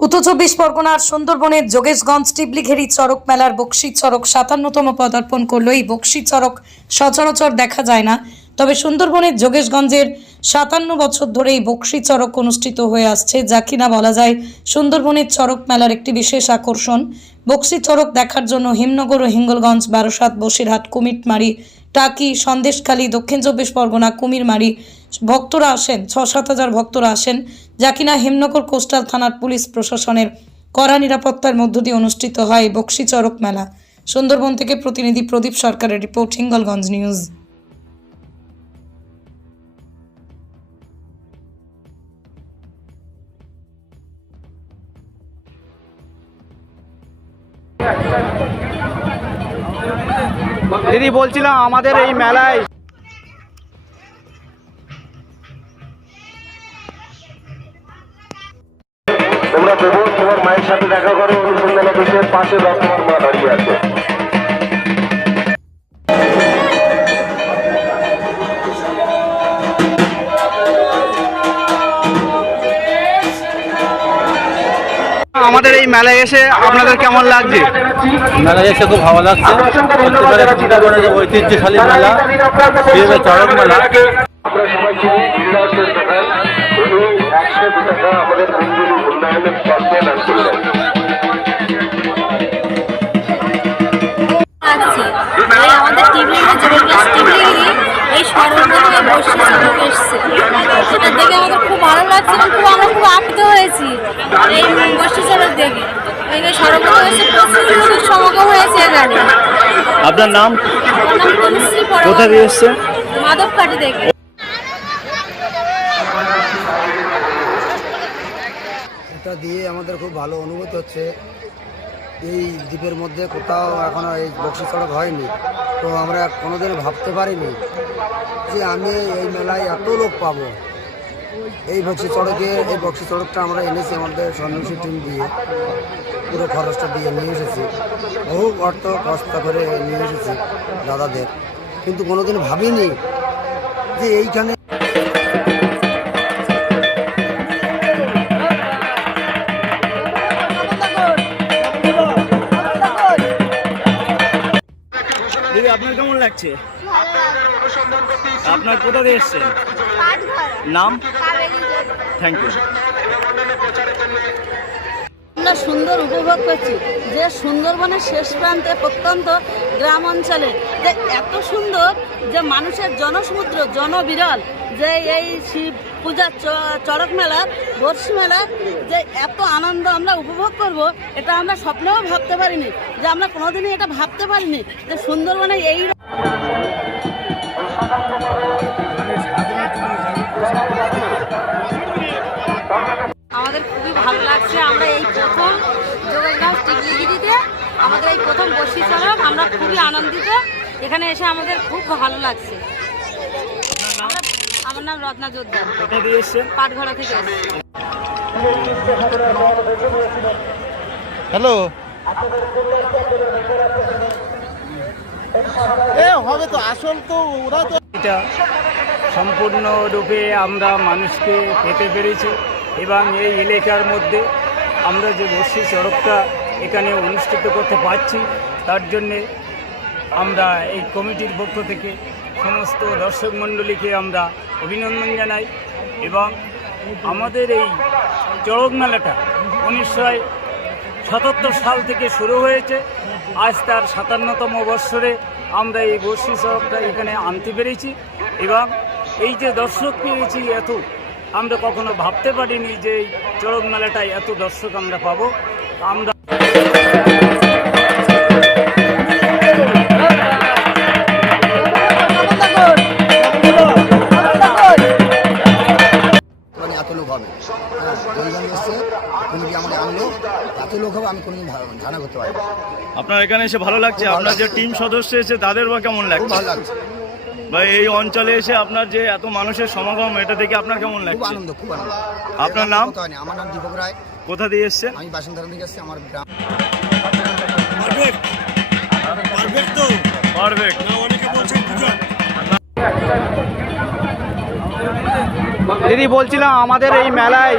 উত্তর চব্বিশ পরগনার সুন্দরবনের যোগেশগঞ্জ টিবলিঘেরি চড়ক মেলার বক্সি চড়ক সাতান্নতম পদার্পণ করল এই বক্সি চড়ক সচরাচর দেখা যায় না। তবে সুন্দরবনের যোগেশগঞ্জের সাতান্ন বছর ধরে এই বক্সি চড়ক অনুষ্ঠিত হয়ে আসছে, যা কিনা বলা যায় সুন্দরবনের চড়ক মেলার একটি বিশেষ আকর্ষণ। বক্সি চড়ক দেখার জন্য হিমনগর ও হিঙ্গলগঞ্জ, বারাসাত, বসিরহাট কুমিটমারি টাকি, সন্দেশখালী, দক্ষিণ চব্বিশ পরগনা, কুমিরমারি ভক্তরা আসেন ছ সাত হাজার ভক্তরা আসেন, যা কিনা হেমনগর কোস্টাল থানার পুলিশ প্রশাসনের কড়া নিরাপত্তার মধ্য দিয়ে অনুষ্ঠিত হয় বক্সি চড়ক মেলা। সুন্দরবন থেকে প্রতিনিধি প্রদীপ সরকারের রিপোর্ট, হিঙ্গলগঞ্জ নিউজ। দিদি, বলছিলাম আমাদের এই মেলায় তোমরা দেবো তোমার মায়ের সাথে দেখা করো অনুসন্ধান অফিসের পাশে বর্তমান মা দাঁড়িয়ে আছে। আমাদের এই মেলায় এসে আপনাদের কেমন লাগছে? মেলায় এসে খুব ভালো লাগছে। যে ঐতিহ্যশালী মেলা চড়ক মেলা। আমরা সবাই চিনি আমাদের করলেন সেটা দেখে আমাদের খুব ভালো লাগছে এবং খুব আমরা খুব আপ্ত হয়েছি এই বর্ষি চালক দেখে। প্রচুর সমাগম হয়েছে এখানে আপনার নাম। কোথা দিয়ে এসছে মাধবকাঠি থেকে দিয়ে আমাদের খুব ভালো অনুভূতি হচ্ছে। এই দ্বীপের মধ্যে কোথাও এখনও এই বক্সি সড়ক হয়নি। তো আমরা কোনোদিন ভাবতে পারিনি যে আমি এই মেলায় এত লোক পাবো। এই বক্সি সড়কে, এই বক্সি সড়কটা আমরা এনেছি আমাদের সন্ন্যাসী টিম দিয়ে। পুরো খরচটা দিয়ে নিয়ে এসেছি। বহু অর্থ কষ্ট করে নিয়ে এসেছি দাদাদের। কিন্তু কোনোদিন ভাবিনি যে এইখানে আপনার কেমন লাগছে? আপনার কোথা দিয়ে এসছেন? নাম? থ্যাংক ইউ আমরা সুন্দর উপভোগ করছি। যে সুন্দরবনের শেষ প্রান্তে প্রত্যন্ত গ্রাম অঞ্চলে যে এত সুন্দর যে মানুষের জনসমুদ্র জনবিরল যে এই শিব পূজার চড়ক মেলা বর্ষি মেলা, যে এত আনন্দ আমরা উপভোগ করব, এটা আমরা স্বপ্নেও ভাবতে পারিনি, যে আমরা কোনোদিনই এটা ভাবতে পারিনি, যে সুন্দরবনে এই আমাদের খুবই ভালো লাগছে, আমরা এই প্রথম যোগাযোগ টিকলিগিরিতে, আমাদের এই প্রথম বসি চালক আমরা খুবই আনন্দিত, এখানে এসে আমাদের খুব ভালো লাগছে। নাম রত্না যোদ্ধা কোথা দিয়ে এসছেন? পাটঘরা থেকে এসেছি। হ্যালো। এটা সম্পূর্ণরূপে আমরা মানুষকে পেতে পেরেছি এবং এই এলাকার মধ্যে আমরা যে বর্ষি চড়কটা এখানে অনুষ্ঠিত করতে পারছি তার জন্যে আমরা এই কমিটির পক্ষ থেকে সমস্ত দর্শক মণ্ডলীকে আমরা অভিনন্দন জানাই এবং আমাদের এই চড়ক মেলাটা উনিশশো সাতাত্তর সাল থেকে শুরু হয়েছে। আজ তার সাতান্নতম বৎসরে আমরা এই বর্ষি চড়কটা এখানে আনতে পেরেছি এবং এই যে দর্শক পেয়েছি এত, আমরা কখনো ভাবতে পারিনি যে এই চড়ক মেলাটায় এত দর্শক আমরা পাবো। আমরা কি এত লোক হবে আমি কোনোদিন ধারণা করতে পারি আপনার এখানে এসে ভালো লাগছে? আপনার যে টিম সদস্য এসে তাদের বা কেমন খুব লাগছে? ভালো লাগছে। বা এই অঞ্চলে এসে আপনার যে এত মানুষের সমাগম এটা দেখে আপনার কেমন খুব লাগছে? আনন্দ খুব আনন্দ। আপনার নাম? আমার নাম দীপক রায়। কোথা দিয়ে এসছেন? আমি বাসন্তরা থেকে এসেছি আমার গ্রাম। পারফেক্ট। দিদি বলছিলাম আমাদের এই মেলায়